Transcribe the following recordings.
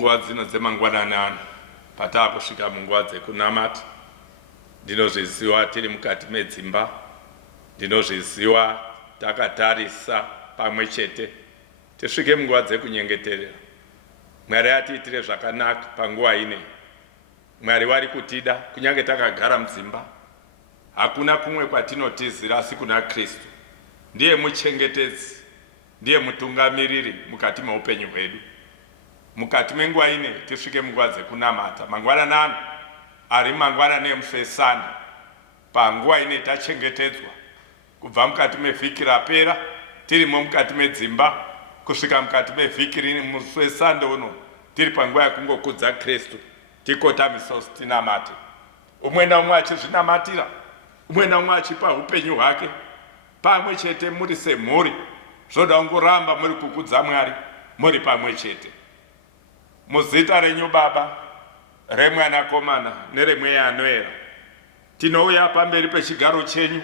munguva dzino dzemangwanani patakusvika munguva dzekunamata, ndinozviziva tiri mukati medzimba, ndinozviziva takatarisa pamwe chete, tisvike munguva dzekunyengeterera. Mwari atiitire zvakanaka panguva ine. Mwari vari kutida kunyange takagara mudzimba. Hakuna kumwe kwatinotizira asi kuna Kristu. Ndiye muchengetedzi, ndiye mutungamiriri mukati meupenyu hwedu. Mukati menguva ine tisvike munguva dzekunamata. Mangwanani ari mangwanani emusesana. Panguva ine tachengetedzwa kubva mukati mevhiki rapera, tirimo mukati medzimba, kusvika mukati mevhiki rini musesande uno, tiri panguva yakungokudza Kristu, tikotamiso tinamate. Umwe naumwe achizvinamatira, umwe naumwe achipa upenyu hwake, pamwe chete muri semhuri, zvoda kungoramba muri kukudza Mwari, muri pamwe chete. Muzita renyu Baba, remwanakomana neremweya anoera, tinouya pamberi pechigaro chenyu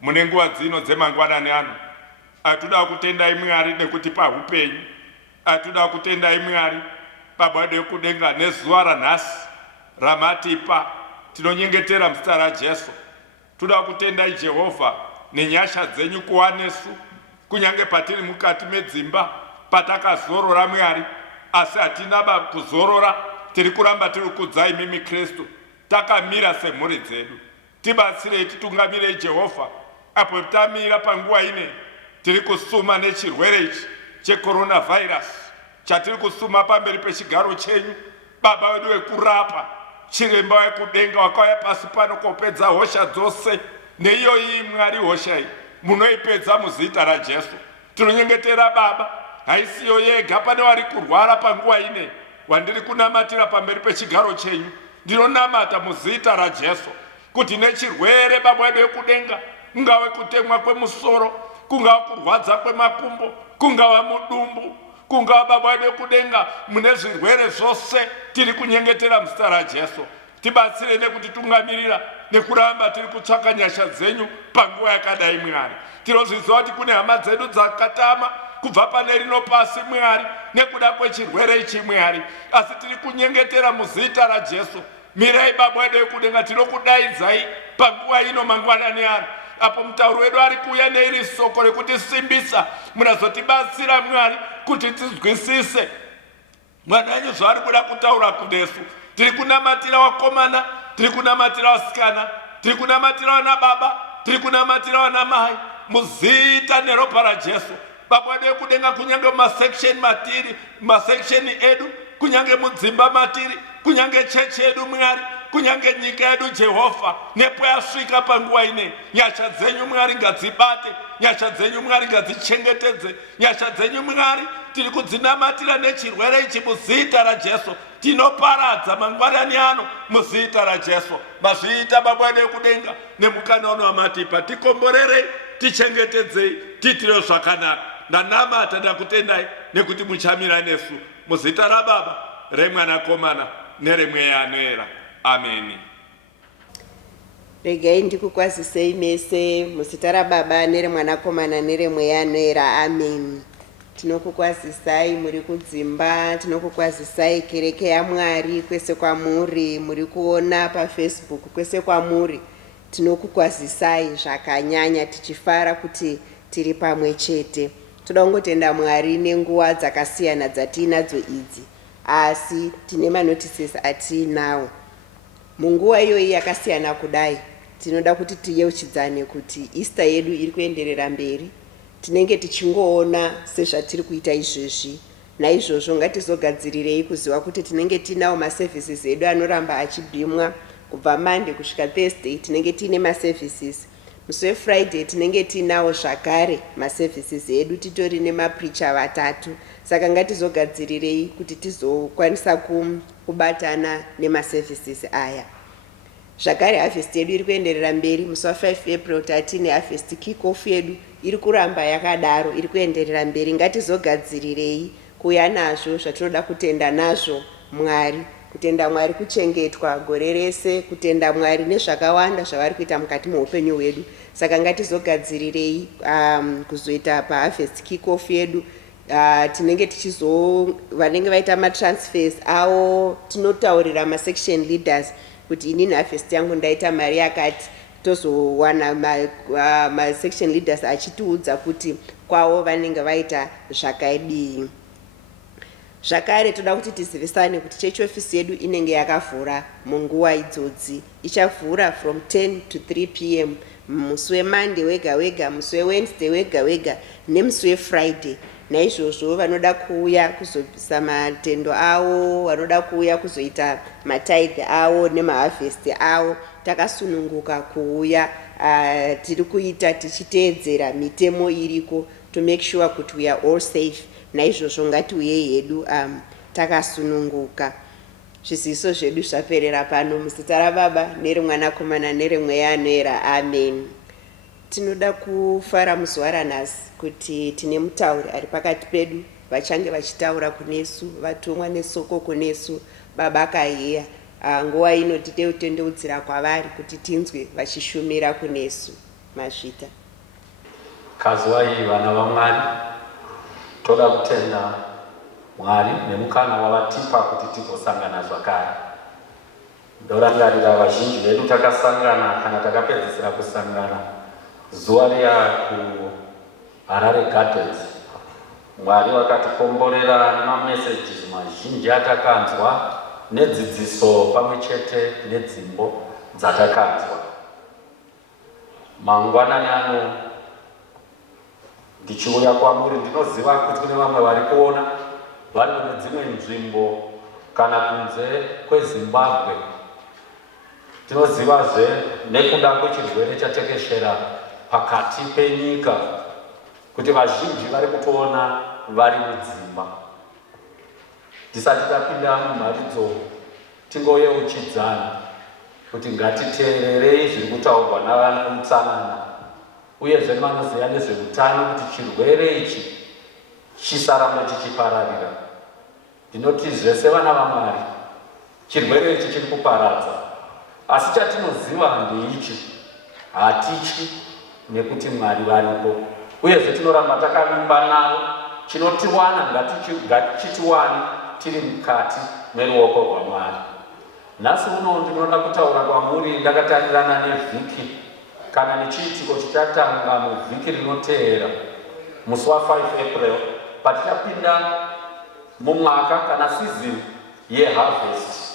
mune nguva dzino dzemangwanani ano. Atoda kutendai Mwari nekutipa upenyu, atoda kutendai Mwari pabwado yekudenga nezuva ranhasi ramatipa. Tinonyengetera muzita raJesu. Toda kutendai Jehovha nenyasha dzenyu kuva nesu, kunyange patiri mukati medzimba patakazorora Mwari, asi hatina kuzorora, tiri kuramba tiri kukudzai mimi Kristu, takamira semhuri dzedu. Tibatsirei, titungamirei Jehovha apo tamira panguva ine tiri kusuma nechirwere ichi checoronavirus chatiri kusuma pamberi pechigaro chenyu. Baba wedu wekurapa, chiremba wekudenga wakauya pasi pano kopedza hosha dzose, neiyo iyi Mwari hosha iyi munoipedza muzita raJesu. Tinonyengetera Baba, haisiyo yega, pane vari kurwara panguva ine wandiri kunamatira pamberi pechigaro chenyu. Ndinonamata muzita raJesu kuti nechirwere Baba wedu wekudenga, kungave kutemwa kwemusoro, kungava kurwadza kwemakumbo, kungava mudumbu, kungava Baba wedu wekudenga, mune zvirwere zvose tiri kunyengetera muzita raJesu. Tibatsire nekutitungamirira nekuramba tiri kutsvaka nyasha dzenyu panguva yakadai Mwari. Tinozviziva kuti kune hama dzedu dzakatama kubva pane rino pasi Mwari nekuda kwechirwere ichi Mwari, asi tiri kunyengetera muzita raJesu. Mirai Baba wedu wekudenga, tinokudaidzai panguva ino mangwanani ano, apo mutauri wedu ari kuuya neiri soko rekutisimbisa. Munazotibatsira Mwari kuti tizwisise mwana wenyu zvaari kuda kutaura kunesu. Tiri kunamatira vakomana, tiri kunamatira vasikana, tiri kunamatira vana baba, tiri kunamatira vana mai, muzita neropa raJesu. Baba wedu wekudenga, kunyange mumaseksheni matiri, mumaseksheni edu, kunyange mudzimba matiri, kunyange chechi yedu Mwari, kunyange nyika yedu Jehovha, nepo yasvika panguva ine, nyasha dzenyu Mwari ngadzibate, nyasha dzenyu Mwari ngadzichengetedze, nyasha dzenyu Mwari tiri kudzinamatira nechirwere ichi muzita raJesu. Tinoparadza mangwanani ano muzita raJesu. Mazviita Baba wedu wekudenga, nemukana uno wamatipa, tikomborerei, tichengetedzei, tiitire zvakanaka. Ndanamata ndakutendai nekuti muchamira nesu, muzita raBaba, remwanakomana neremweya anoera. Ameni. Regai ndikukwazisei mese muzita raBaba neremwanakomana neremweya anoera. Amen. Tinokukwazisai muri kudzimba, tinokukwazisai kereke yaMwari kwese kwamuri, muri kuona paFacebook kwese kwamuri. Tinokukwazisai zvakanyanya, tichifara kuti tiri pamwe chete. Toda kungotenda Mwari nenguva dzakasiyana dzatinadzo idzi, asi tine manotices atinawo. Munguva iyoyi yakasiyana kudai, tinoda kuti tiyeuchidzane kuti Easter yedu iri kuenderera mberi. Tinenge tichingoona sezvatiri kuita izvezvi. Naizvozvo ngatizogadzirirei kuziva kuti tinenge tinawo maservices edu anoramba achibhimwa kubva Monday kusvika Thursday. Tinenge tine maservices. Musi weFriday tinenge tinawo zvakare maservices edu, titori nemapreacher vatatu. Saka ngatizogadzirirei kuti tizokwanisa kubatana nemaservices aya. Zvakare harvest yedu iri kuenderera mberi. Musi wa5 April tatine harvest kick-off yedu iri kuramba yakadaro, iri kuenderera mberi. Ngatizogadzirirei kuuya nazvo zvatinoda kutenda nazvo Mwari, kutenda Mwari kuchengetwa gore rese, kutenda Mwari nezvakawanda zvavari kuita mukati muupenyu hwedu. Saka ngatizogadzirirei kuzoita paharvest kick-off yedu tinenge vanenge vaita matransfers avo tinotaurira masection leaders kuti inini harvest yangu ndaita mari yakati, tozowana masection leaders achitiudza kuti kwavo vanenge vaita zvakadii. Zvakare toda kuti tizivisane kuti church office yedu inenge yakavhura munguva idzodzi, ichavhura from 10 to 3 p.m. musi weMonday wega wega, musi weWednesday wega wega nemusi weFriday. Naizvozvo vanoda kuuya kuzobvisa matendo avo, vanoda kuuya kuzoita matithe avo nemaharvest avo, takasununguka kuuya. Tiri kuita tichiteedzera mitemo iriko to make sure kuti we are all safe. Naizvozvo ngatiuye hedu takasununguka. Zviziviso zvedu zvaperera pano muzita raBaba nereMwanakomana nereMweya Anoyera. Amen. Tinoda kufara muzuva ranhasi kuti tine mutauri ari pakati pedu vachange vachitaura kunesu, vatumwa nesoko kunesu. Baba kahiya nguva ino tide kutendeudzira kwavari kuti tinzwe vachishumira kunesu. Masvita kazuva iyi vana vaMwari toda kutenda Mwari nemukana wavatipa kuti tigosangana zvakare. Ndorangarira vazhinji vedu takasangana kana takapedzisira kusangana zuva riya kuHarare Gardens. Mwari wakatikomborera nemamessages mazhinji atakanzwa nedzidziso pamwe chete nedzimbo dzatakanzwa. Mangwanani ano ndichiuya kwamuri ndinoziva kuti kune vamwe vari kuona vari kune dzimwe nzvimbo kana kunze kweZimbabwe. Tinozivazve nekuda kwechirwere chatekeshera pakati penyika kuti vazhinji vari kutoona vari mudzimba. Tisati tapinda mumharidzo tingoyeuchidzana kuti ngatiteererei zviri kutaurwa navanoutsanana uyezve vanoziva nezveutano kuti chirwere ichi chisarambe chichipararira. Ndinoti zvese vana vaMwari chirwere ichi chiri kuparadza, asi chatinoziva ndeichi, hatityi nekuti Mwari varipo uyezve tinoramba takavimba navo. Chinotiwana ngachitiwane tiri mukati meruoko rwaMwari. Nhasi uno ndinoda kutaura kwamuri ndakatarirana nevhiki kana nechiitiko chichatanga muvhiki rinoteera musi wa5 April patichapinda mumwaka kana season yeharvest.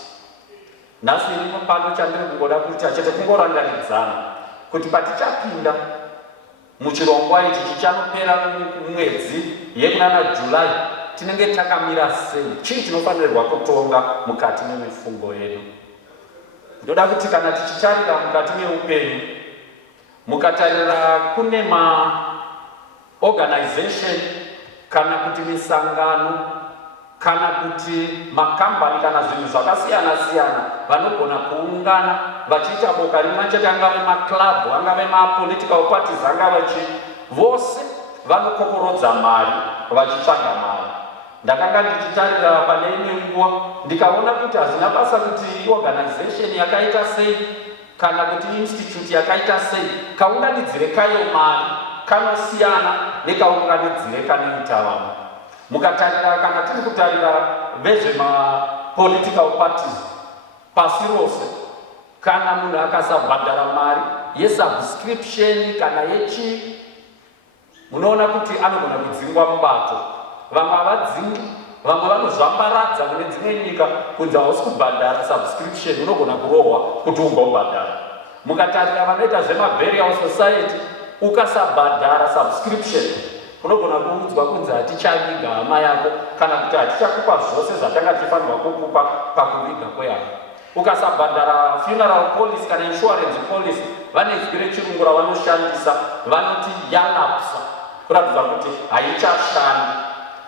Nhasi irimo pano chandiri kungoda kuita chete kungorangaridzana kuti patichapinda muchirongwa ichi chichanopera mwedzi yekunana July tinenge takamira sei, chii chinofanirwa kutonga mukati memifungo yedu. Ndoda kuti kana tichitarira mukati meupenyu, mukatarira kune maorganization kana kuti misangano kana kuti makambani kana zvinhu zvakasiyana siyana vanogona kuungana vachiita boka rimwe chete, angave maclub, angave mapolitical parties, angave vose vanokokorodza mari vachitsvaga mari. Ndakanga ndichitarira pane imwe nguva ndikaona kuti hazina basa kuti organization yakaita sei kana kuti institute yakaita sei kaunganidzire kayo mari kanosiyana nekaunganidzire kanoita vamwe. Mukatarira kana tiri kutarira vezvemapolitical parties pasi rose, kana munhu akasabhadhara mari yesubscription kana yechi, munoona kuti anogona kudzingwa mubato. Vamwe havadzingi, vamwe vanozvambaradza mune dzimwe nyika kunzi hausi kubhadhara subscription, unogona kurohwa kuti ungobhadhara. Mukatarira vanoita zvemaburial society, ukasabhadhara subscription unogona kuudzwa kunzi hatichaviga hama yako kana kuti hatichakupa zvose zvatanga tifanirwa kukupa pakuviga kwehama. Ukasabhadhara funeral policy kana insurance policy, vane zwi rechirungu ravanoshandisa vanoti yanapsa, kuratidza kuti haichashandi.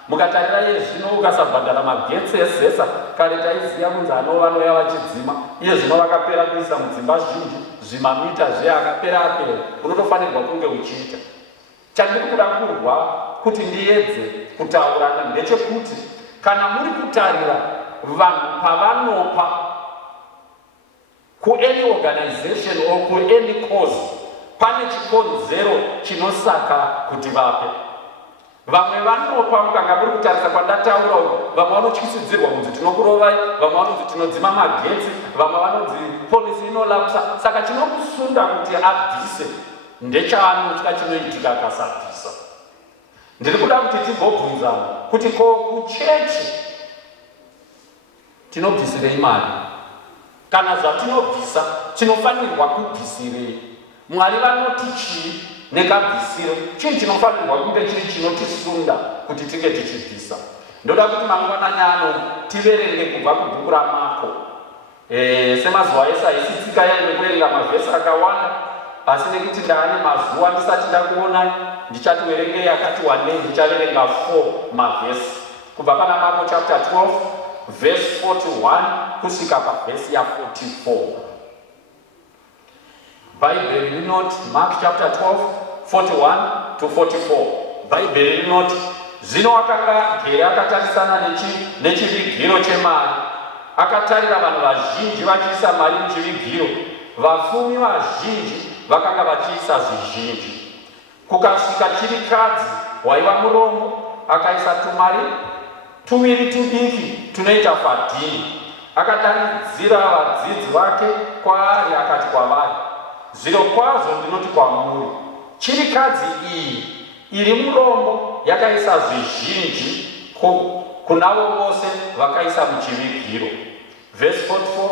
Mukatarira yezvino ukasabhadhara magetsi ezesa, kare taiziva kunzi anova anoya vachidzima, iye zvino vakapera kuisa mudzimba zhinji zvimamita akapera apera, unotofanirwa kunge uchiita. Chandiri kuda kurwa kuti ndiedze kutaurana ndechekuti kana muri kutarira vanhu pavanopa kuany organization or kuany cause, pane chikonzero chinosaka kuti vape. vamwe vanopa mukanga muri kutarisa kwandataura uko, vamwe vanotyisidzirwa kunzi tinokurovai, vamwe vanonzi tinodzima magetsi, vamwe vanonzi polisi inolapsa. Saka chinokusunda kuti abvise ndechaanotya chinoitika akasabvisa. Ndiri kuda kuti tigobvunzana kuti ko kuchechi tinobvisirei mari? Kana zvatinobvisa tinofanirwa kubvisirei? Mwari vanoti chii nekabvisiro? Chii chinofanirwa kunge chiri chinotisunda kuti tinge tichibvisa? Ndoda kuti mangwanani ano tiverenge kubva kubhuku raMarko. Semazuva ese haisitsika yangu kuverenga mavhesi akawanda, asi nekuti ndaane mazuva ndisati ndakuonai, ndichativerengei yakati wandei, ndichaverenga 4 mavhesi kubva pana Marko chapter 12 verse 41 kusvika pavhesi ya 44. Bible rinoti, Mark chapter 12 41 to 44. Bible rinoti, zvino akanga agere akatarisana nechivigiro chemari. Akatarira vanhu vazhinji vachiisa mari muchivigiro, vapfumi vazhinji vakanga vachiisa zvizhinji. Kukasvika chirikadzi waiva murombo, akaisa tumari tuviri tudiki tunoita fadhini. Akadanidzira vadzidzi vake kwaari akati kwavari, zvirokwazvo ndinoti kwamuri, chirikadzi iyi iri murombo yakaisa zvizhinji kunavo vose vakaisa muchivigiro. Verse 44,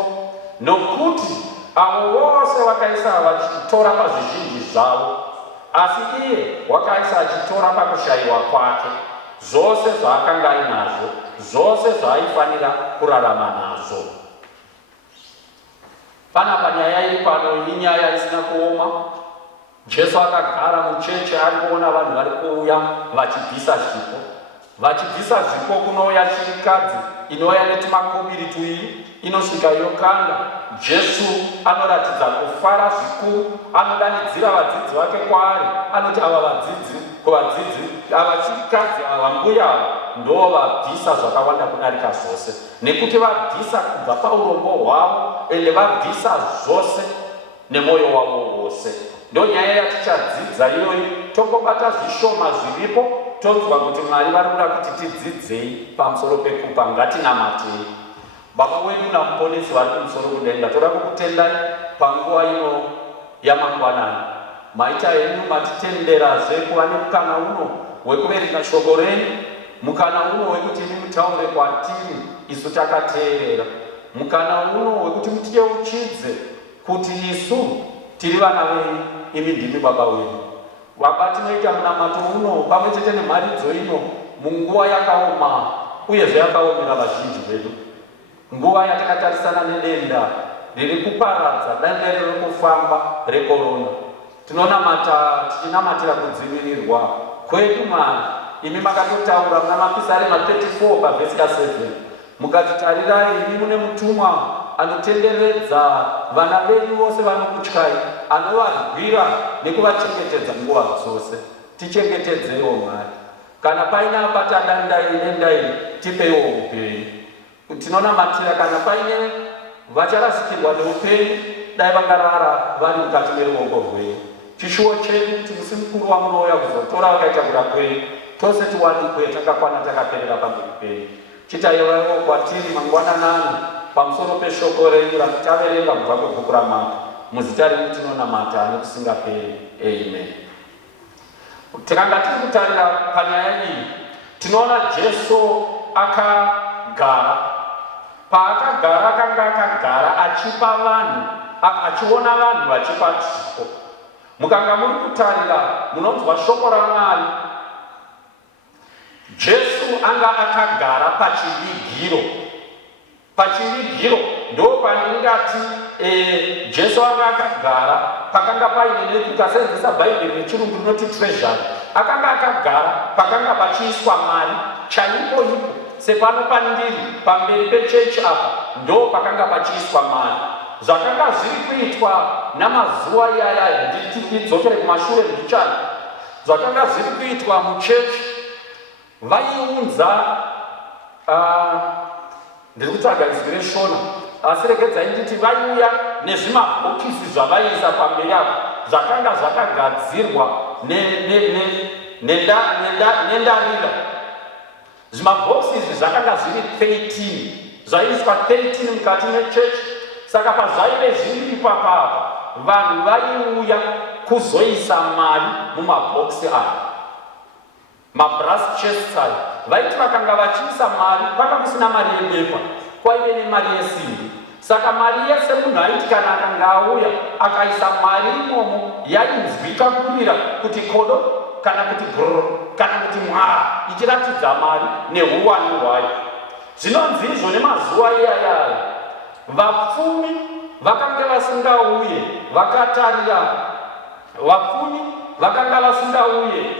nokuti avo vose vakaisa vachitora pazvizhinji zvavo, asi iye wakaisa achitora pakushayiwa kwake zvose zvaakanga ainazvo, zvose zvaaifanira kurarama nazvo. Panapa nyaya iri pano inyaya isina kuoma. Jesu akagara mucheche ari kuona vanhu vari kuuya vachibvisa zvipo. Vachibvisa zvipo kunouya chirikadzi inouya netumakobiri tuviri, inosvika yokanda. Jesu anoratidza kufara zvikuru, anodanidzira vadzidzi vake kwaari, anoti ava vadzidzi, ava chirikadzi, ava mbuya ndo vabvisa zvakawanda kudarika zvose, nekuti vabvisa kubva paurombo hwavo ende vabvisa zvose nemwoyo wavo wose. Ndo nyaya yatichadzidza iyoyi, tongobata zvishoma zviripo, tonzwa kuti Mwari vari kuda kuti tidzidzei pamusoro pekupa. Ngatinamatei. Baba wedu namuponesi vari kumusoro kudenga, toda kukutendai panguva ino yamangwanani. Maita henyu matitenderazve kuva nemukana uno wekuverenga shoko renyu, mukana uno wekuti mutaure kwatiri isu takateerera, mukana uno wekuti mutiyeuchidze kuti isu tiri vana venyu, imi ndimi baba wenyu. Baba, tinoita munamato uno pamwe chete nemharidzo ino munguva yakaoma uyezve yakaomera vazhinji vedu, nguva yatakatarisana nedenda riri kuparadza, denda riri kufamba rekorona. Tinonamata tichinamatira kudzivirirwa kwedu Mwari. Imi makatotaura muna Mapisarema 34 pavhesi ya 7 mukati, tarirai imi mune mutumwa anotenderedza vana venyu vose vanokutyai, anovarwira nekuvachengetedza nguva dzose. Tichengetedzewo Mwari. Kana paine abata dandai nendai, tipeiwo upenyu. Tinonamatira kana paine vacharasikirwa neupenyu, dai vangarara vari mukati meruoko rwenyu. Chishuwo chedu kuti musi mukuru wamunouya kuzotora vakaita kuda kwenyu, tose tiwanikwe takakwana takaperera pamberi penyu. Chitaivawo kwatiri mangwananani pamusoro peshoko renyu rakutaverenga kubva kubhuku raMarko. Muzita renyu tinonamata nokusingaperi. Amen. Tikanga tiri kutarira panyaya iyi, tinoona Jesu akagara. Paakagara akanga akagara achipa vanhu, achiona vanhu vachipa zvipo. Mukanga muri kutarira munonzwa shoko raMwari. Jesu anga akagara pachivigiro. Pachivigiro ndo pandingati Jesu anga akagara pakanga paine nekukasenzesa Bhaibheri nechirungu rinoti treasure. Akanga akagara pakanga pachiiswa mari chaipo ipo, sepano pandiri pamberi pechechi apa ndo pakanga pachiiswa mari. Zvakanga zviri kuitwa namazuva iyaya, ndidzokere kumashure mbichana, zvakanga zviri kuitwa muchechi, vaiunza ndiri kutsvaga izwi reshona, asi regedzai nditi vaiuya nezvimabhokisi zvavaiisa pamberi apo, zvakanga zvakagadzirwa nendarira. Zvimabhokisi izvi zvakanga zviri 13, zvaiswa 13 mukati mechechi. Saka pazvaive zviri ipapapa, vanhu vaiuya kuzoisa mari mumabhokisi aya, mabrass chests aya. Vaiti vakanga vachiisa mari, kwanga kusina mari yebepa, kwaive nemari yesimbi. Saka mari yese munhu aiti kana akanga auya akaisa mari imomo, yainzwika kurira kuti kodo kana kuti brr kana kuti mwaa, ichiratidza mari neuwandu hwayo. Zvinonzi izvo nemazuva iyaya vapfumi vakanga vasingauye vakatarira, vapfumi vakanga vasingauye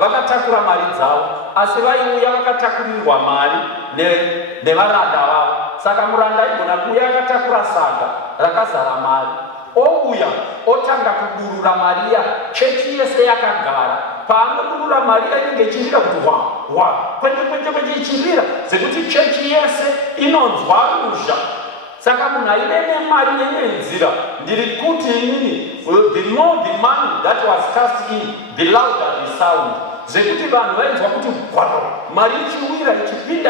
vakatakura mari dzavo, asi vaiuya vakatakurirwa mari nevaranda vavo. Saka muranda aigona kuuya akatakura saga rakazara mari, ouya otanga kudurura mari ya chechi yese yakagara. Paanodurura mari inenge ichirira kuti wa kwenje ichirira sekuti chechi yese inonzwa ruzha. Saka munhu aive nemari yenenzira, ndiri kuti inini, the more the money that was cast in, the louder the sound. Zvekuti vanhu vainzwa kuti gwaro, mari ichiwira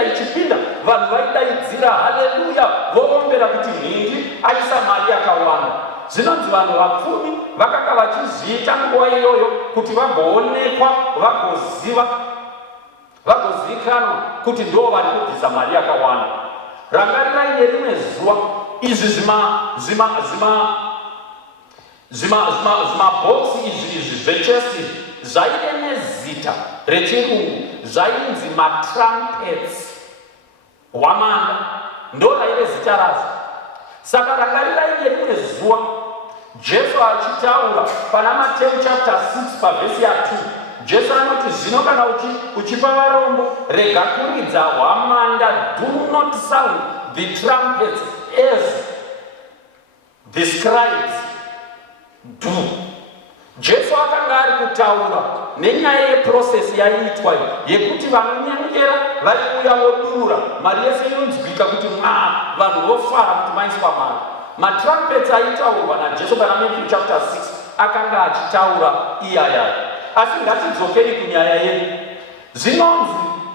ichipinda, vanhu vaidaidzira haleluya, vovombera kuti nhindi aisa mari yakawanda. Zvinonzi vanhu vapfumi vakanga vachizviita nguva iyoyo kuti vagoonekwa, vagozivikanwa kuti ndo vari kubvisa mari yakawanda. Rangarirai nerimwe zuva, izvi zvimabhokisi izvi zvechesi zvaive nezita rechirungu, zvainzi matrumpets. Hwamanda ndo raive zita razvo. Saka rangarirai nerimwe zuva, Jesu achitaura pana Matthew chapter 6 pavhesi ya 2. Jesu anoti, zvino kana uchipa varombo, rega kuridza hwamanda, do not sound the trumpets as the scribes do. Jesu akanga ari kutaura nenyaya yeprocess yaiitwa yekuti vanonyengera vaiuya vodurura mari yese inonzwika kuti vanhu vofara kuti maiswa mari. Matrumpets aitaurwa naJesu pana Matthew chapter 6 akanga achitaura iyaya. Asi ngatidzokeri kunyaya yedu. Zvinonzi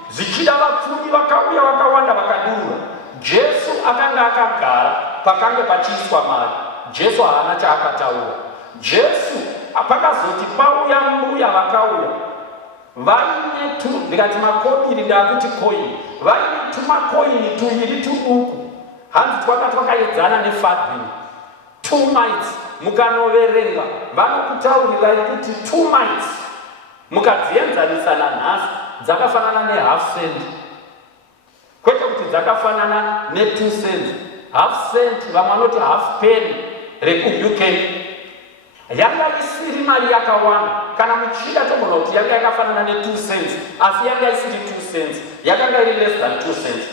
zvichida vapfumi vakauya vakawanda vakadurura. Jesu akanga akagara pakanga pachiiswa mari. Jesu haana chaakataura. Jesu pakazoti pauya mbuya vakauya vaine ndikati makoiri ndakuti koini, vaine tumakoini tuviri tuduku, hanzi twanga twakaedzana nefarthing, 2 mites. Mukanoverenga vanokutaurirai kuti 2 mites mukadzienzanisa nanhasi dzakafanana ne-half cent, kwete kuti dzakafanana ne-2 cents. Half cent vamwe vanoti half penny rekuUK yanga isiri mari yakawanda. Kana muchida togona kuti yanga yakafanana ne-2 cents, asi yanga isiri 2 cents, yakanga iri less than 2 cents.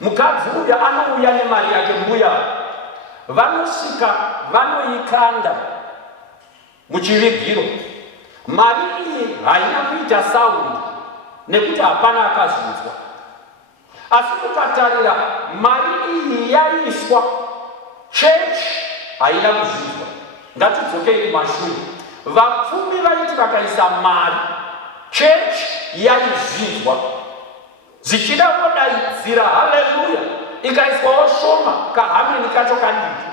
Mukadzi uya anouya nemari yake mbuya, vanosvika vanoikanda muchivigiro. Mari iyi haina kuita sound nekuti hapana akazvinzwa, asi kukatarira mari iyi yaiswa, church haina kuzvinzwa. Ngatidzokei kumashure. Vapfumi vaiti vakaisa mari, church yaizvinzwa, zvichida vodaidzira haleluya, ikaiswawo shoma kahameni kacho kadiki.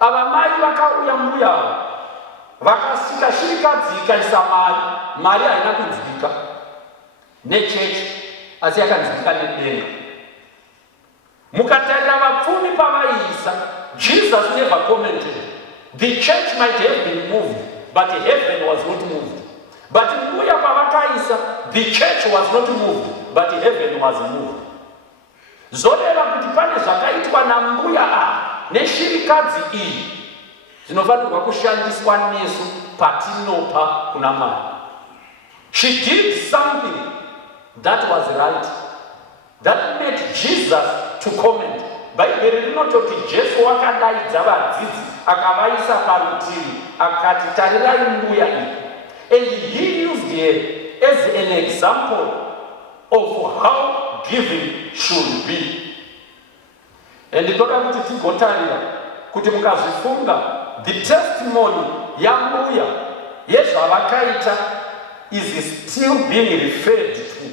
Ava mai vakauya mbuya vakasvika shirikadzi ikaisa mari haina kunzwika nechechi, asi yakanzwika nedenga. Mukatarira vapfumi pavaiisa, Jesus never commented. The church might have been moved, but heaven was not moved. But mbuya pavakaisa, the church was not moved, but heaven was moved. Zvoreva kuti pane zvakaitwa nambuya neshirikadzi iyi zvinofanirwa kushandiswa nesu patinopa kuna Mwari. She did something that was right, that made Jesus to comment. Bhaibheri rinototi Jesu wakadaidza vadzidzi akavaisa parutivi akati, tarirai mbuya iyi. And he used her as an example of how giving should be. And toda kuti tigotarira kuti mukazvifunga, the testimony yambuya yezvavakaita is still being referred to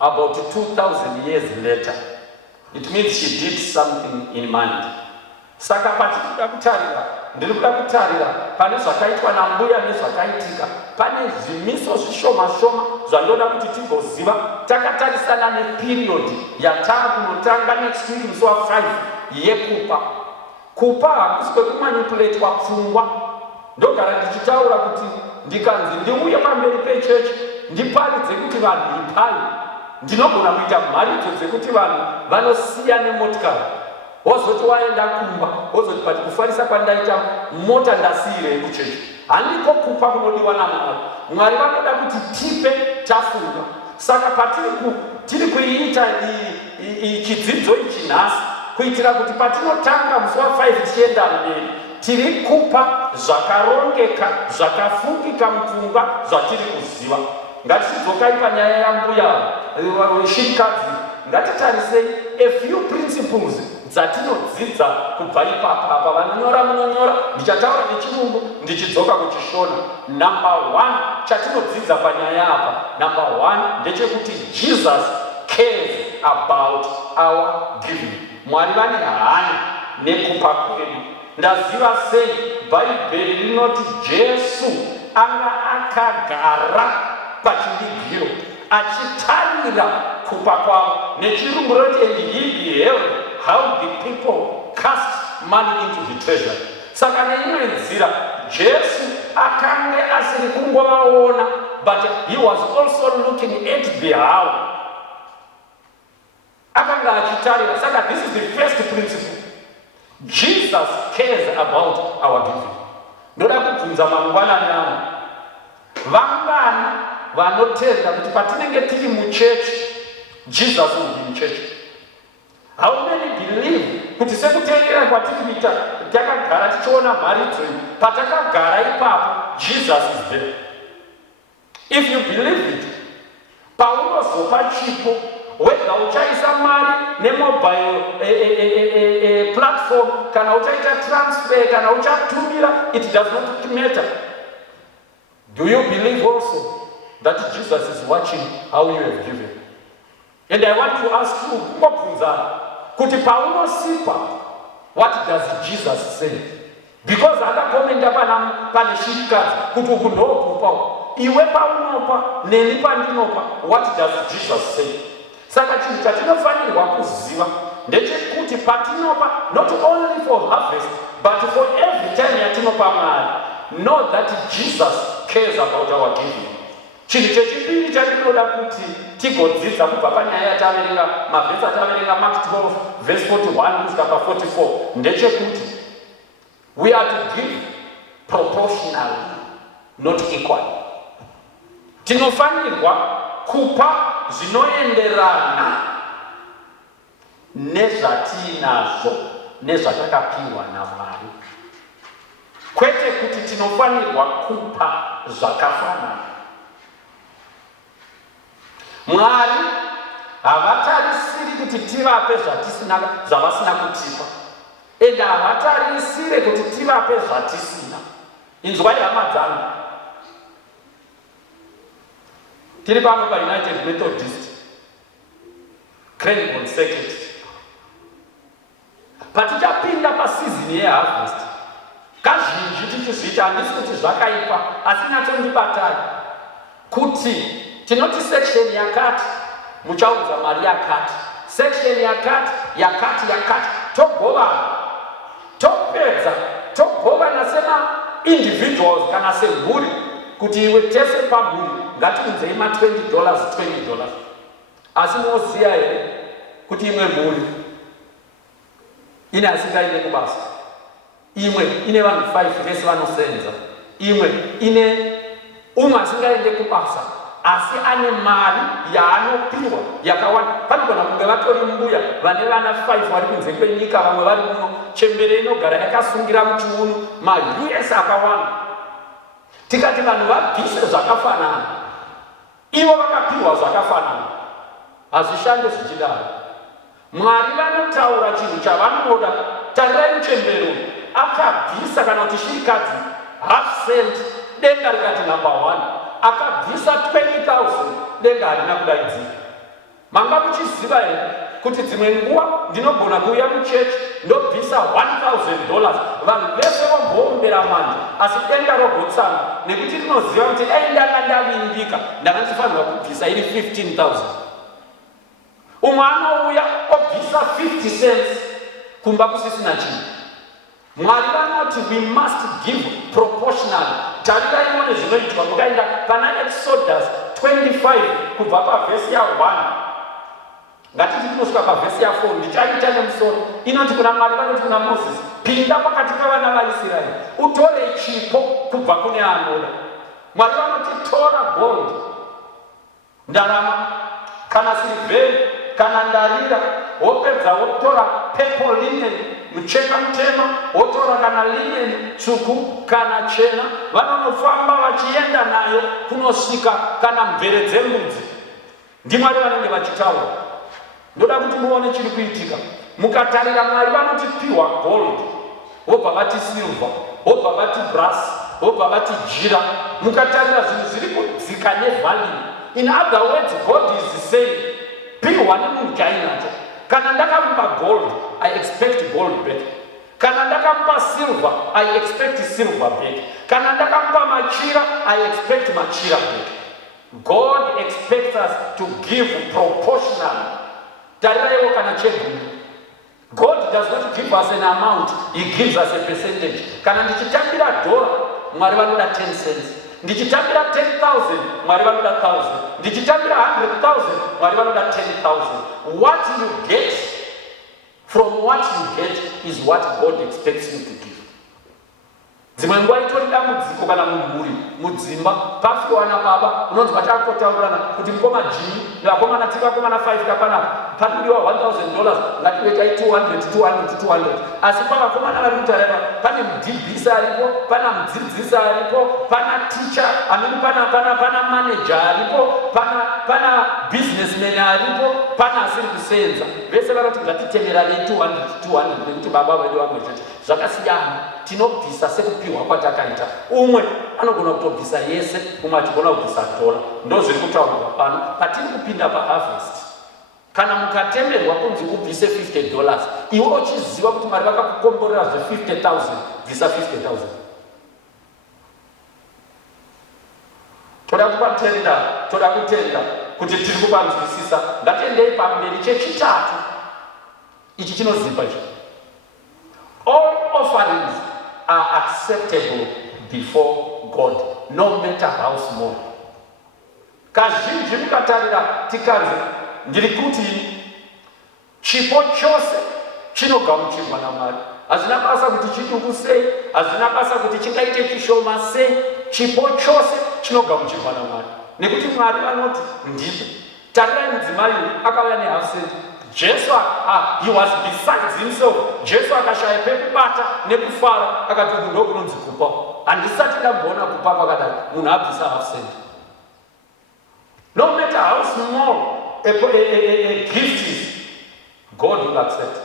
about 2000 years later. It means she did something in mind. Saka patikuda kutarira, ndiri kuda kutarira pane zvakaitwa nambuya nezvakaitika. Pane zvimiso zvishoma shoma zvandoda kuti tigoziva takatarisana neperiod yatakunotanga next week musi wa5 yekupa. Kupa hakusi kwekumanipulatewa pfungwa. Ndogara ndichitaura kuti ndikanzi ndiuye pamberi pechechi ndiparidze kuti vanhu ipai, ndinogona kuita mharidzo dzekuti vanhu vanosiya nemotikari, wozoti waenda kumba wozoti pati kufarisa kwandaita mota ndasiyirei kuchechi. Handiko kupa kunodiwa naMwari. Mwari vanoda kuti tipe tafunga. Saka patiri kuiita chidzidzo ichi nhasi, kuitira kuti patinotanga musi wa5 tichienda mberi, tiri kupa zvakarongeka zvakafungika mupfungwa zvatiri kuziva. Ngatidzokai panyaya yambuya shirikadzi, ngatitarisei a few principles dzatinodzidza kubva ipapa. Apa vanonyora munonyora, ndichataura nechirungu ndichidzoka kuchishona. Number 1 chatinodzidza panyaya apa, number 1 ndechekuti Jesus cares about our giving. Mwari vane hanya nekupa kwedu. Ndaziva sei Bhaibheri rinoti Jesu anga akagara pachivigiro achitarira kupa kwavo. Nechirungu roti and he beheld how the people cast money into the treasury. Saka neimwe nzira Jesu akange asiri kungovaona, but he was also looking at the how. Akanga achitarira. Saka this is the first principle. Jesus cares about our giving. Ndoda kubvunza mangwanani ano, vangani vanotenda kuti patinenge tiri muchechi Jesus will be in church? How many believe kuti sekutengera kwatiri kuita takagara tichiona mharidzo iyi, patakagara ipapo Jesus is there? If you believe it, paunozopa chipo, whether uchaisa mari nemobile platform, kana uchaita transfer, kana uchatumira, it does not matter. Do you believe also that Jesus is watching how you have given? And I want to ask you, kuti paunosipa, what does Jesus say? Because akakomenda pane shirikadzi kuti uku ndokupa, iwe paunopa neni pandinopa, what does Jesus say? Saka chinhu chatinofanirwa kuziva ndechekuti patinopa, not only for harvest but for every time yatinopa Mwari, know that Jesus cares about our giving. Chinhu chechipiri chatinoda kuti tigodzidza kubva panyaya yataverenga, mavhesi ataverenga Mark 12 verse 41 kusvika pa44, ndechekuti we are to give proportionally, not equally. Tinofanirwa kupa zvinoenderana nezvatinazvo nezvatakapiwa naMwari, kwete kuti tinofanirwa kupa zvakafanana. Mwari havatarisiri kuti tivape zvavasina kutipa, ende havatarisire kuti tivape zvatisina. Inzwai hama dzangu, tiri pano paUnited Methodist Cranbourne Circuit, patichapinda pasizini yeharvest, kazhinji tichizviita, handisi kuti zvakaipa, asi natondibatai kuti tinoti section yakati muchaudza mari yakati, section yakati, togovana, topedza, togovana sema individuals kana semhuri, kuti iwe tese pamhuri ngatiunzei $20. Asi munoziya here kuti imwe mhuri ine asingaende kubasa, imwe ine vanhu 5 vese vanosenza, imwe ine umwe asingaende kubasa asi ane mari yaanopiwa yakawanda. Panogona kunge vatori mbuya vane vana 5 vari kunze kwenyika, vamwe vari muno, chembere inogara yakasungira muchiuno, US akawanda. Tikati vanhu vabvise zvakafanana, ivo vakapiwa zvakafanana, hazvishande zvichidaro. Mwari vanotaura chinhu chavanoda. Tarirai muchembero akabvisa, kana kuti shirikadzi, half cent denga rikati number 1 akabvisa 20,000 denga harina kudaidzika. Manga muchiziva here kuti dzimwe nguva ndinogona kuuya muchechi ndobvisa $1,000 vanhu vese vombombera manje asi denga rogotsanga nekuti rinoziva kuti ndanga ndavimbika ndanga ndifanirwa kubvisa iri 15,000. Umwe anouya obvisa 50 cents kumba kusisina chinhu. Mwari vanoti we must give proportionally. Tarira imone zvinoitwa mukaenda pana Exodus 25 kubva pavhesi ya1 ngatiti tinosvika pavhesi ya4 ndichaita nemusoro inoti kuna Mwari vanoti kuna Moses pinda pakati pavana vaIsraeri utore chipo kubva kune anoda. Mwari vanoti tora gold ndarama kana silivheri kana ndarira wopedza wotora purple linen mucheka mutema wotora kana linen tsvuku kana chena vanonofamba vachienda nayo kunosvika kana mvere dzembudzi. Ndimwari vanenge vachitaura. Ndoda kuti muone chiri kuitika. Mukatarira Mwari vanoti piwa gold wobva vati silver wobva vati brass wobva vati jira. Mukatarira zvinhu zviri kudzika nevalue. In other words, God is saying piwa nemunhu chainacho. Kana ndakamupa gold, I expect gold back. Kana ndakamupa silver, I expect silver back. Kana ndakamupa machira, I expect machira back. God expects us to give proportionally. Tarirayo kana chegumi. God does not give us an amount, He gives us a percentage. Kana ndichitambira $1, Mwari vanoda 10 cents. Ndichitambira 10,000, Mwari vanoda 1,000. Ndichitambira 100,000, Mwari vanoda 10,000. What you get from what you get is what God expects you to give. Dzimwe nguva itori dambudziko kana mumhuri mudzimba pafiwa nababa unonzi patakotaurana kuti mukoma Jimmy nevakomana tikakomana 5 kapana panodiwa $1,000 ngatiweta 200 asi pavakomana vari kutareva pane mudhibhisi aripo pana mudzidzisi aripo pana ticha amene pana manager aripo pana businessman aripo pana asiri kusenza vese vanoti ngatitemerane 200 nekuti baba vedu vamwechete zvakasiyana. Tinobvisa sekupiwa kwatakaita. Umwe anogona kutobvisa yese, umwe achigona kubvisa $1. Ndozviri kutaurwa pano patiri kupinda paharvest. Kana mukatemerwa kunzi ubvise $50 iwe uchiziva kuti Mwari vakakukomborera zve$50,000 bvisa $50,000. Toda kutenda kuti tiri kupanzwisisa. Ngatiendei pamberi chechitatu ichi chinozipa ichi. All offerings are acceptable before God, no matter how small. Kazhinji mukatarira tikanzi ndiri kuti chipo chose chinogamuchirwa naMwari. Hazina basa kuti chiduku sei, hazina basa kuti chingaite chishoma sei, chipo chose chinogamuchirwa naMwari. Nekuti Mwari vanoti ndipo. Tarirai mudzimai akauya ne1/2 cent. Jesu he was besides himself. Jesu akashaya pekubata nekufara akati ndo kunonzi kupa. Handisati ndamboona kupa kwakadai munhu abvisa 1/2 cent. No matter how small a gift is, God will accept.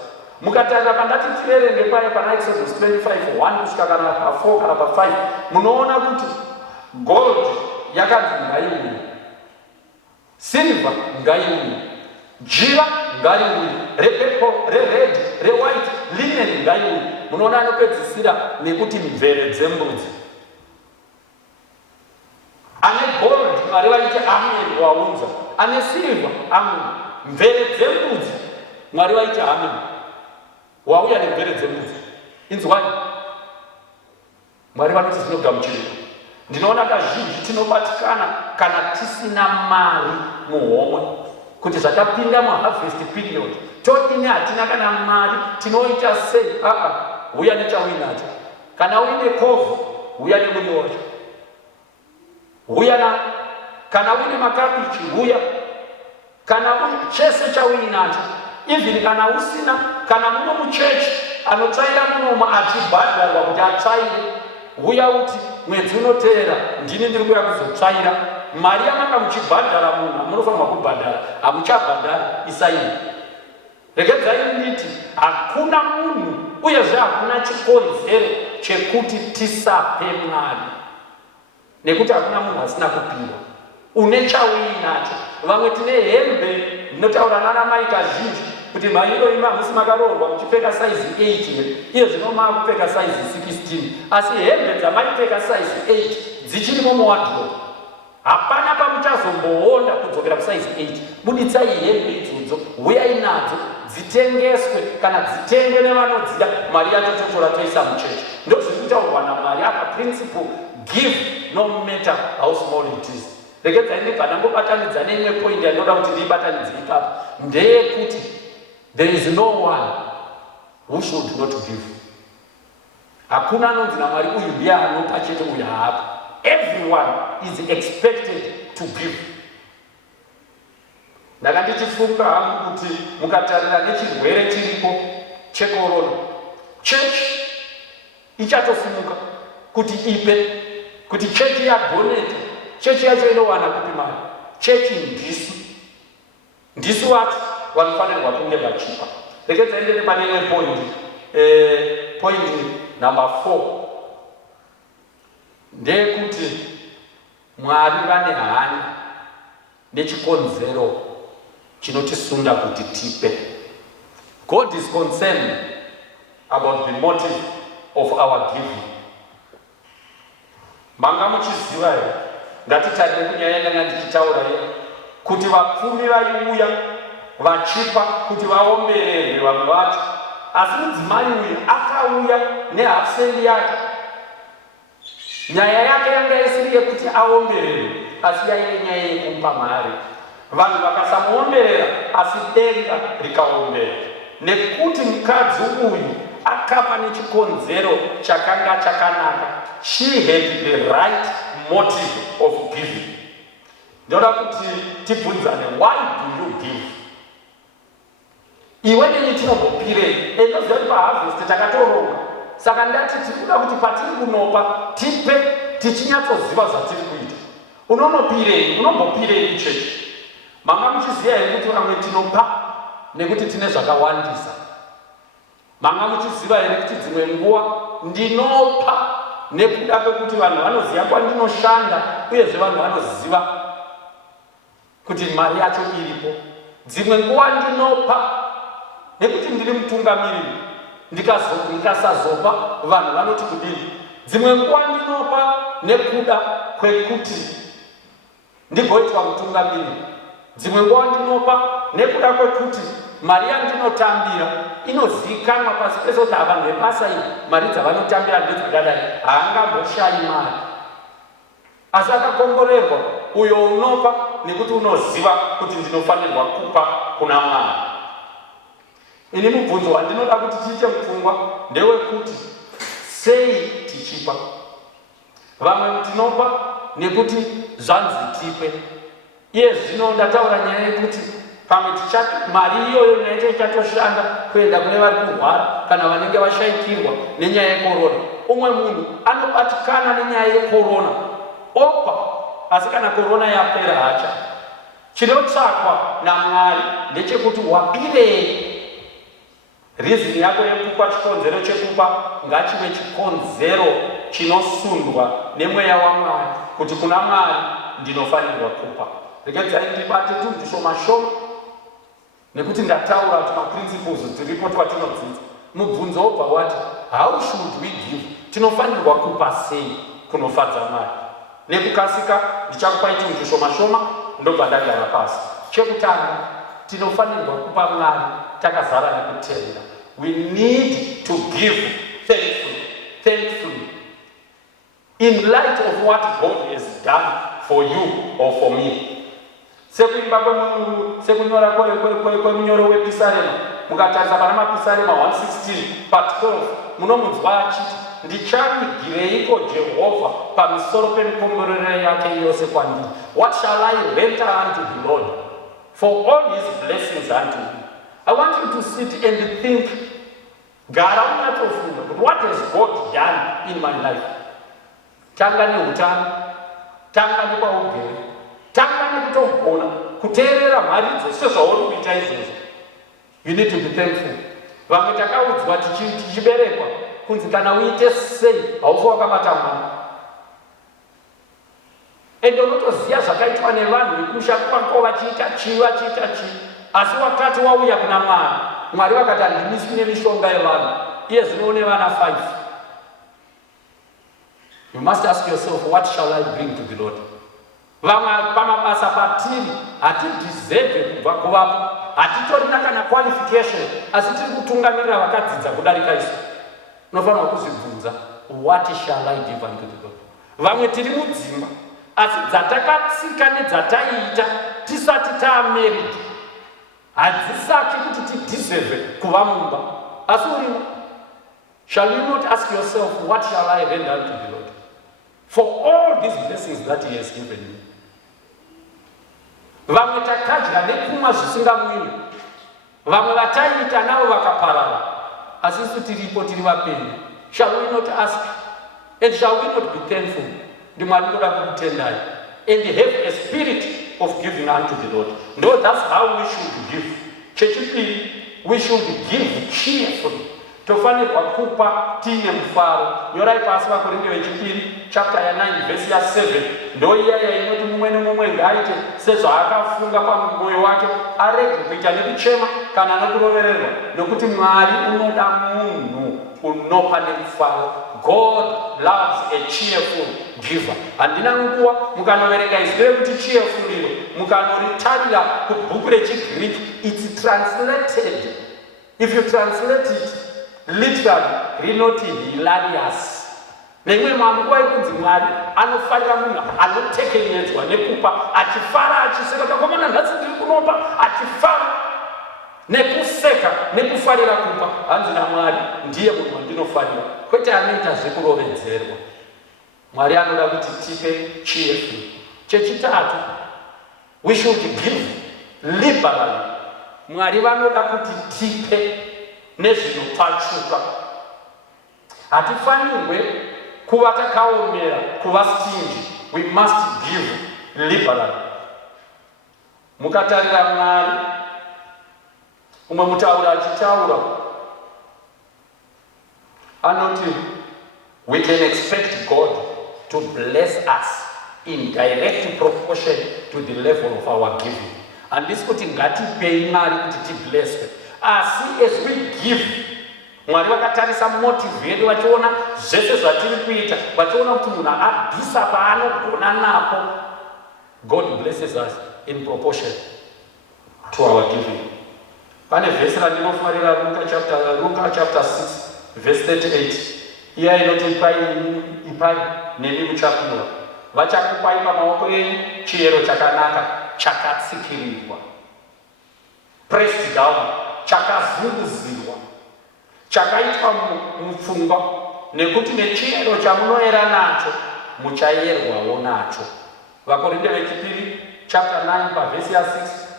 Mukatarira pandati tiverenge paye pana Exodus 25:1 kusvika kana pa4 kana pa5 munoona kuti gold yakanzi ngaiuye, silver ngaiuye, jira ngaiuye, repurple, rered, rewhite, linen ngaiuye. Munoona anopedzisira nekuti mvere dzembudzi. Ane gold Mwari vaiti amen waunza, ane silver amen, mvere dzembudzi Mwari vaiti amen wauya nemvere dzembudzi. Inzwai, Mwari vanoti zvinogamuchirwa. Ndinoona kazhinji tinobatikana kana tisina mari muhomwe kuti zvakapinda muharvest period todini hatina kana mari tinoita sei. Uya nechauinacho. Kana uine kovhu uya nemuriwo wacho. Kana uine makabichi uya. Kana chese chauinacho. Even kana usina, kana muno muchechi anotsvaira munomo achibhadharwa kuti atsvaire, uya uti mwedzi unoteera ndini ndiri kuya kuzotsvaira. Mari yamanga muchibhadhara munhu munofanirwa kubhadhara, hamuchabhadhari isaini. Regedzai nditi hakuna munhu uyezve hakuna chikonzero chekuti tisape Mwari. nekuti hakuna munhu asina kupiwa. Une chauinacho. Vamwe tine hembe dzinotaura nana mai kazhinji kuti mairo ima musi makaroorwa muchipfeka size 8 here, iye zvino maakupfeka size 16, asi hembe dzamaipfeka size 8 dzichirimo muwardrobe. Hapana pamuchazomboona kudzokera kusize 8. Buditsai hembe idzodzo, uyai nadzo dzitengeswe kana dzitengwe nevanodzida, mari yacho totora toisa muchechi. Ndozviri kutaurwa naMwari apa principle, give no matter how small it is. Regedzai ndibva ndangobatanidza neimwe point yandinoda kuti ndiibatanidze ipapo, ndeyekuti there is no one who should not give. Hakuna anonzi naMwari uyu ndiye anopa chete uyu haapa. Everyone is expected to give. Ndakandichifunga hangu kuti mukatarira nechirwere chiripo chekorona, church ichatosimuka kuti ipe, kuti church yadonate, church yacho inowana kupi mari, church ndisu wati vanofanirwa kunge vachipa. Regedzai ndiri pane imwe point number 4, ndeyekuti Mwari vane hanya nechikonzero chinotisunda kuti tipe. God is concerned about the motive of our giving. Manga muchiziva here, ngatitarire kunyaya yanga ndichitaura here, kuti vapfumi vaiuya vachipa kuti vaomberere vanhu vacho, asi mudzimai uyu akauya nehafusendi yake. Nyaya yake yanga isiri yekuti aomberere, asi yaive nyaya yekupa mari. Vanhu vakasamuomberera, asi denga rikaomberera. Nekuti mukadzi uyu akapa nechikonzero chakanga chakanaka. She had the right motive of giving. Ndoda kuti tibvunzane, why do you give? Iwe neni tinombopirei? Enoziva kuti paharvest takatoronga. Saka ndati tikuda kuti patiri kunopa tipe tichinyatsoziva zvatiri kuita. Unonopirei? Unombopirei ichechi? Manga muchiziva here kuti vamwe tinopa nekuti tine zvakawandisa. Manga muchiziva here kuti dzimwe nguva ndinopa nekuda kwekuti vanhu vanoziva kwandinoshanda, uyezve vanhu vanoziva kuti mari yacho iripo. Dzimwe nguva ndinopa nekuti ndiri mutungamiriri, ndikasazopa vanhu vanoti kudini. Dzimwe nguva ndinopa nekuda kwekuti ndigoitwa mutungamiriri. Dzimwe nguva ndinopa nekuda kwekuti mari yandinotambira inozivikanwa pasi pese kuti vanhu vebasa iri mari dzavanotambira ndedzakadai, haangamboshayi mari. Asi akakomborerwa uyo unopa nekuti unoziva kuti ndinofanirwa kupa kuna Mwari. Ini mubvunzo wandinoda kuti tiite mupfungwa ndewekuti sei tichipa. Vamwe tinopa nekuti zvanzi tipe. Iye zvino ndataura nyaya yekuti pamwe mari iyoyo nacho ichatoshanda kuenda kune vari kurwara kana vanenge vashayikirwa nenyaya yekorona. Umwe munhu anobatikana nenyaya yekorona opa, asi kana korona yapera hacha, chinotsvakwa naMwari ndechekuti wapirei. Reason yako yekupa, chikonzero chekupa ngachive chikonzero chinosundwa nemweya waMwari, kuti kuna Mwari ndinofanirwa kupa. Regedzai ndibate tunhu tushoma-shoma nekuti ndataura kuti maprinciples tiripo twatinodzidza. Mubvunzo wobva wati, how should we give? Tinofanirwa kupa sei kunofadza Mwari? Nekukasika ndichakupai tunhu tushoma-shoma ndobva ndagara pasi. Chekutanga, tinofanirwa kupa Mwari takazara nekutenda. We need to give thankfully, in light of what God has done for you or for me. Sekuimba sekunyora kwemunyoro wePisarema, mukatarisa pana maPisarema 116 part 12, munomunzwa achiti, ndichanigireiko Jehovha pamusoro pemikomborero yake yose kwandiri? What shall I render unto the Lord for all his blessings unto him? I want you to sit and think, gara unatofunga, but what has God done in my life? Tanga neutano, tanga nepaugere, tanga nekutogona, kuteerera mari dzose zvauri kuita izvozvo. You need to be thankful. Vamwe takaudzwa tichiberekwa kunzi kana uite sei haufi wakabata Mwari. ende unotoziva zvakaitwa nevanhu vekumusha kwako vachiita chii. Asi wakati wauya kuna Mwari vakati handimisi nemishonga yevanhu, iye zvino une vana 5. You must ask yourself, what shall I bring to the Lord? Vamwe pamabasa patiri hatideserve kubva kuvapo, hatitorina kana qualification, asi tiri kutungamirira vakadzidza kudarika isu. Unofanirwa kuzvibvunza, what shall I give unto the Lord? Vamwe tiri mudzimba, asi dzatakatsika nedzataiita tisati taamarried hadzisaki kuti tideserve kuva mumba, asi urimo. Shall you not ask yourself, what shall I render unto the Lord for all these blessings that he has given you? Vamwe takadya nekumwa zvisingamwiri, vamwe vataiita navo vakaparara, asi isu tiripo tiri vapenyu. Shall we not ask, and shall we not be thankful? Ndi Mwari ndoda kukutendai, and have a spirit of giving unto the Lord. No, that's how we should give. Chechipiri, we should give cheerfully. Tofanirwa kupa tine mufaro. Nyorai pasi vaKorinde vechipiri chapter 9 verse 7. Ndo iya inoti mumwe nemumwe ngaaite sezvaakafunga pamwoyo wake, arege kuita nekuchema kana nokurovererwa, nokuti Mwari unoda munhu unopa nemufaro. God loves a cheerful giver. Handina nguva mukanoverenga izwi rekuti cheerful iro mukanoritarira kubhuku rechiGreek, it's translated, if you translate it literally, rinoti hilarious. Nemwe manguva yekunzi Mwari anofarira munhu anotekenyedzwa nekupa, achifara achiseka, kakomana nhasi ndiri kunopa, achifara nekuseka nekufarira kupa. Hanzi naMwari ndiye munhu wandinofarira, kwete anoita zvekurovedzerwa. Mwari anoda kuti tipe cheerfully. Chechitatu, we should give liberally. Mwari vanoda kuti tipe nezvinopfachuka. Hatifanirwe kuva takaomera, kuva stingy. We must give liberally. Mukatarira Mwari, umwe mutaura achitaura anoti, we can expect God to bless us in direct proportion to the level of our giving. Handisi kuti ngatipei mari kuti tiblesswe, asi as we give, Mwari vakatarisa motive yedu, vachiona zvese zvatiri kuita, vachiona kuti munhu abvisa paanogona napo. God blesses us in proportion to our giving. Pane vhesi randinofarira Luka chapter 6 verse 38. Iya inoti ipai nemi muchapiwa, vachakupai pamaoko enyu chiyero chakanaka chakatsikirirwa, pressed down, chakazunguzirwa, chakaitwa mupfungwa, nekuti nechiyero chamunoera nacho muchayerwawo nacho. VaKorinde vechipiri chapter 9 pavhesi ya 6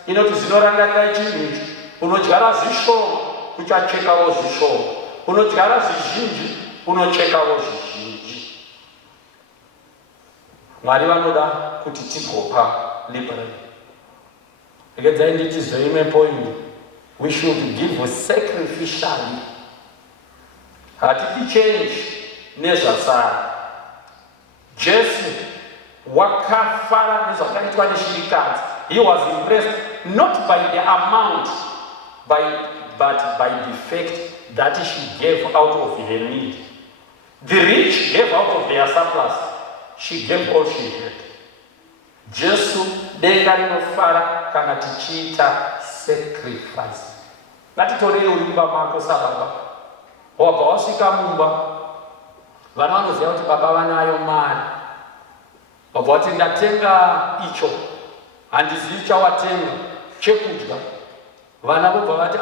inoti, zvinorangarai chinhu ichi, unodyara zvishoma uchachekawo zvishoma, unodyara zvizhinji unochekawo zvizhinji. Mwari vanoda kuti tigopa liberally. Regedzai nditi zveimwe point, we should give sacrificially. Hatiti change nezvasara. Jesu wakafara nezvakaitwa neshirikadzi. He was impressed not by the amount, but by the fact that she gave out of her need. The rich gave out of their surplus. She gave all she had. Jesu denga rinofara kana tichiita sacrifice. Ngatitorei uri mumba mako sababa. Wabva wasvika mumba, vana vanoziva kuti baba vanayo mari. Wabva wati ndatenga icho, handizivi chawatenga chekudya. Vana vobva vati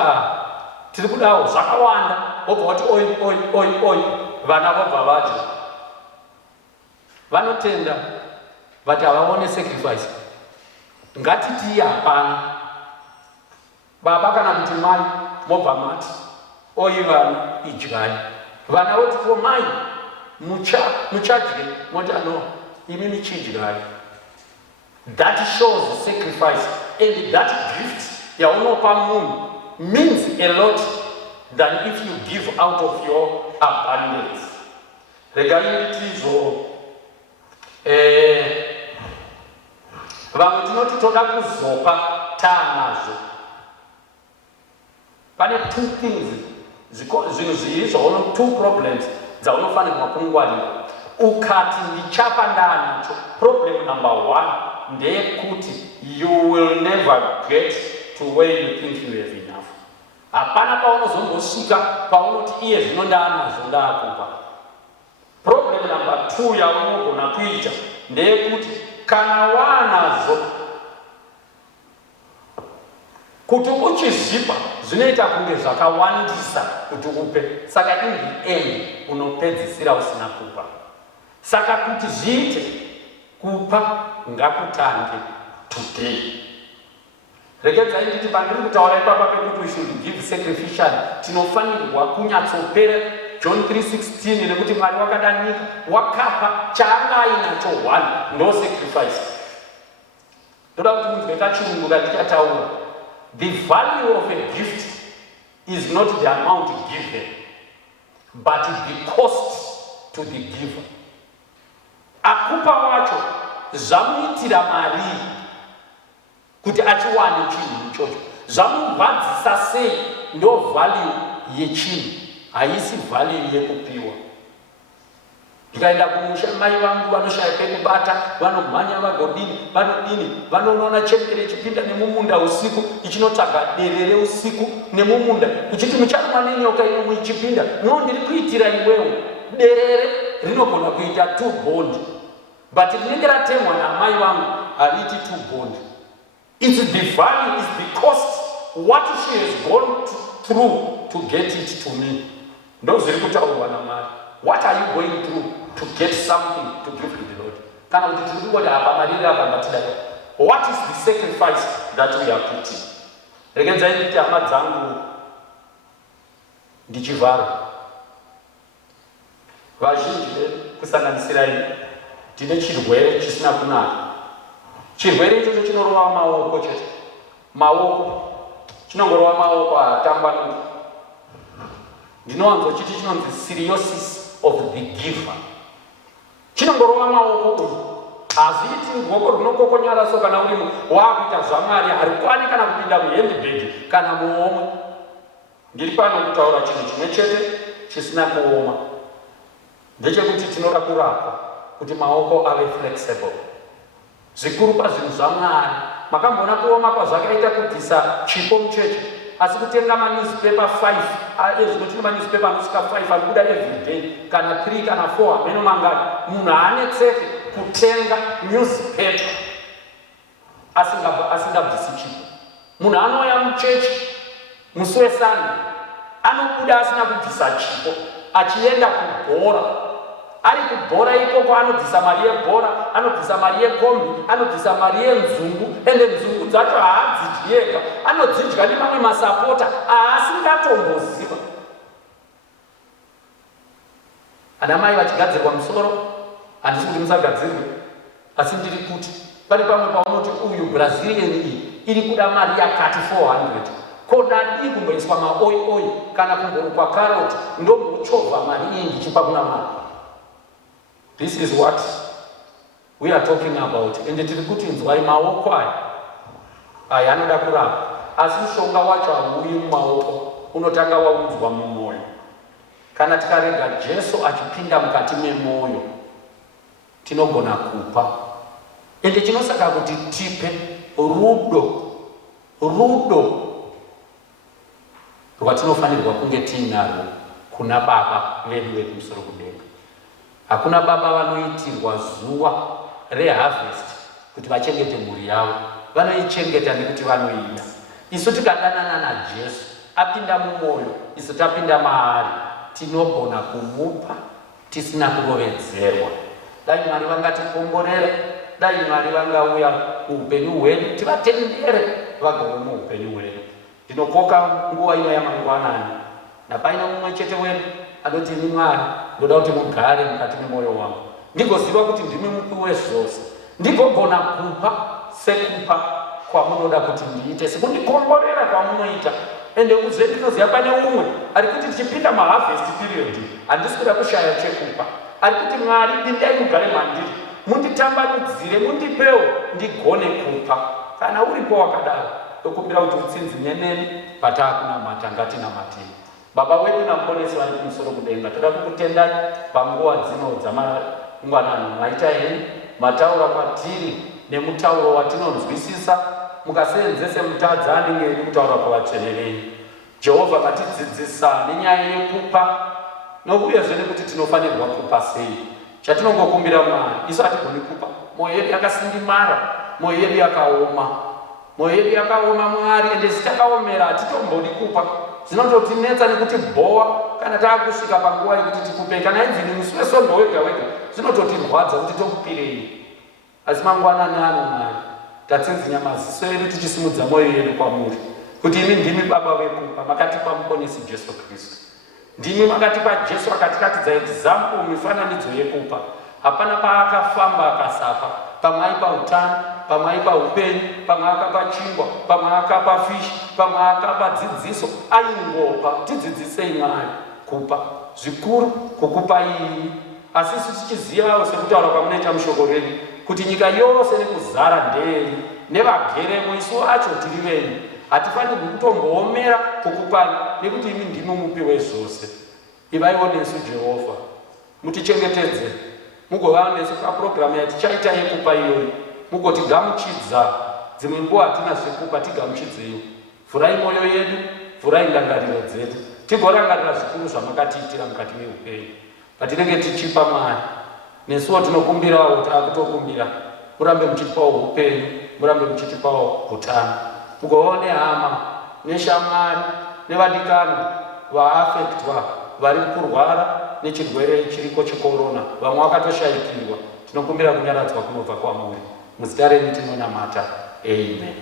tiri kudawo zvakawanda. Wobva wati oi. Vana vobva vadya. Vanotenda vati havaone sacrifice. Ngatiti hapana. Baba kana kuti mai mobva mati oi vana idyai. Vana voti ko mai muchadye, moti no, imi michidyai. That shows sacrifice, and that gift yaunopa munhu means a lot than if you give out of your abundance. Regai nditizo vamwe tinoti toda kuzopa taanazo. Pane two things, zvinhu zviri zvaono, two problems dzaunofanirwa kungwarira. Ukati ndichapa ndaanacho, problem number one ndeyekuti you will never get to where you think you have enough. Hapana paunozombosvika paunoti iye zvino ndaanazo ndaakupa. Problem number two yaunogona kuita ndeyekuti kana waanazo kuti uchizipa zvinoita kunge zvakawandisa kuti upe, saka in the end unopedzisira usina kupa. Saka kuti zviite kupa ngakutange today. Regedzai nditi pandiri kutaura ipapa pekuti we should give sacrificially, tinofanirwa kunyatsopera John 3:16 nekuti Mwari wakada nyika wakapa chaanga ainacho one, no sacrifice. Ndoda kuti munzwe kachirungu kandikataura. The value of a gift is not the amount given, but the cost to the giver. Akupa wacho zvamuitira mari kuti achiwane chinhu ichocho, zvamurwadzisa sei ndo value yechinhu, haisi value yekupiwa. Ndikaenda kumusha mai vangu vanoshaya pekubata, vanomhanya vagodini, vanodini, vanoona chembere chipinda nemumunda usiku, ichinotsvaga derere usiku nemumunda, uchiti mucharumwa nenyoka ino muchipinda, no ndiri kuitira iwewe. Derere rinogona kuita 2 bond, but rinenge ratemwa namai vangu hariti 2 bond. It's the value, is the cost, what she has gone through to get it to me. Ndo zviri kutaurwa naMwari. What are you going through to get something to give to the Lord? Kana kuti tiri kungoti apa mariri apa ngatidai. What is the sacrifice that we are putting? Regedzai kuti hama dzangu ndichivhara. Vazhinji kusanganisira ini tine chirwere chisina kunaka. Chirwere ichocho chinorova maoko chete. Maoko chinongorova maoko hatambanuki. Ndinowanzo chiti chinonzi cirrhosis of the giver. Chinongorova maoko uyu. Hazviiti ruoko runokokonyara so kana uri wakuita zvaMwari harikwani kana kupinda muhandbag kana muomwe. Ndiri pano kutaura chinhu chimwe chete chisina kuoma. Ndechekuti tinoda kurapa kuti maoko ave flexible. Zvikuru pazvinhu zvaMwari, makamboona kuoma kwazvakaita kubvisa chipo mucheche, asi kutenga manewspaper 5, zvino tine manewspaper anosvika 5 anobuda every day, kana 3 kana 4 ameno mangani. Munhu haanetseke kutenga newspaper asingabvisi chipo. Munhu anouya mucheche musi weSunday anobuda asina kubvisa chipo, achienda kubhora. Ari kubhora ikoko anobvisa mari yebhora, anobvisa mari yekombi, anobvisa mari yenzungu, ende nzungu dzacho haadzidyi ega, anodzidya nemamwe masapota aasingatomboziva. Ana mai vachigadzirwa musoro, handisi kuti musagadzirwe, asi ndiri kuti pane pamwe paunoti uyu Brazilian iyi iri kuda mari yakati 400. Kodadi kumboiswa maoi kana kumborukwa karoti ndombochova mari iyi ndichipa kuna mari. This is what we are talking about. Ende tiri kuti nzwai maoko aya anoda kurapa, asi mushonga wacho hauyi mumaoko, unotanga waunzwa mumwoyo. Kana tikarega Jesu achipinda mukati memwoyo, tinogona kupa. Ende chinosaka kuti tipe rudo rwatinofanirwa kunge tiinarwo kuna Baba vedu vekumusoro kudenga. Hakuna baba vanoitirwa zuva reharvest kuti vachengete mhuri yavo, vanoichengeta nekuti vanoida. Isu tikadanana naJesu apinda mumwoyo, isu tapinda maari, tinogona kumupa tisina kurovedzerwa. Dai Mwari vangatikomborera, dai Mwari vangauya muupenyu hwedu, tivatendere vagove muupenyu hwedu. Ndinokoka nguva ino yamangwanani, napaino mumwe chete wedu anoti ini Mwari ndoda kuti mugare mukati memwoyo wangu, ndigoziva kuti ndimi mupi wezvose, ndigogona kupa sekupa kwamunoda kuti ndiite, sekundikomborera kwamunoita. Ende uze ndinoziva pane umwe ari kuti tichipinda maharvest period handisi kuda kushaya chekupa, ari kuti Mwari pindai mugare mandiri, munditambanudzire, mundipewo ndigone kupa. Kana uripo wakadaro tokumbira kuti utsinzinye neni patakunamata ngatinamatire. Baba wedu namuponesi vari kumusoro kudenga, toda kukutendai panguva dzino dzamangwanani maita henyu mataura kwatiri nemutauro watinonzwisisa mukaseenzese mutadza anenge iri kutaura pavatsvene venyu. Jehovha ngatidzidzisa nenyaya yekupa nokuyezve nekuti tinofanirwa kupa sei. Chatinongokumbira Mwari, isu hatigoni kupa, mwoyo yedu yakasindimara, mwoyo yedu yakaoma, mwoyo yedu yakaoma Mwari, ende sitakaomera hatitombodi kupa. Zvinototinetsa nekuti bhowa kana taakusvika panguva yekuti tikupe, kana ibvini musi weSondo wega wega zvinototirwadza kuti tokupirei. Asi mangwanani ano Mwari, tatsinzinya maziso edu tichisimudza mwoyo yedu kwamuri, kuti imi ndimi Baba vekupa, makatipa muponesi Jesu Kristu. Ndimi makatipa Jesu akatiratidza example, mifananidzo yekupa. Hapana paakafamba akasafa, pamwe aipa utano, pamwe aipa upenyu, pamwe akapa chingwa, pamwe akapa fishi, pamwe akapa dzidziso, aingopa. Tidzidzisei Mwari kupa zvikuru kukupa iyi. Asi isu tichizivawo sekutaura kwamunoita mushoko renyu kuti nyika yose nekuzara ndeyeni, nevageremo isu vacho tiri venyu. Hatifanirwi kutomboomera kukupai nekuti imi ndimi mupi wezvose. Ivaiwo nesu Jehovha, mutichengetedze, mugova nesu papurogiramu yatichaita yekupa iyoyi, mugotigamuchidza. Dzimwe nguva hatina zvekupa, tigamuchidzeyo. Vhurai mwoyo yedu, vhurai ndangariro dzedu, tigorangarira zvikuru zvamakatiitira mukati meupenyu. Patinenge tichipa Mwari, nesuwo tinokumbirawo, taakutokumbira, murambe muchitipawo upenyu, murambe muchitipawo utano. Mugovawo nehama neshamwari nevadikana vaafektwa vari kurwara nechirwere chiriko chekorona, vamwe vakatoshaikirwa. Tinokumbira kunyaradzwa kunobva kwamuri. Muzita renyu tinonamata. Amen.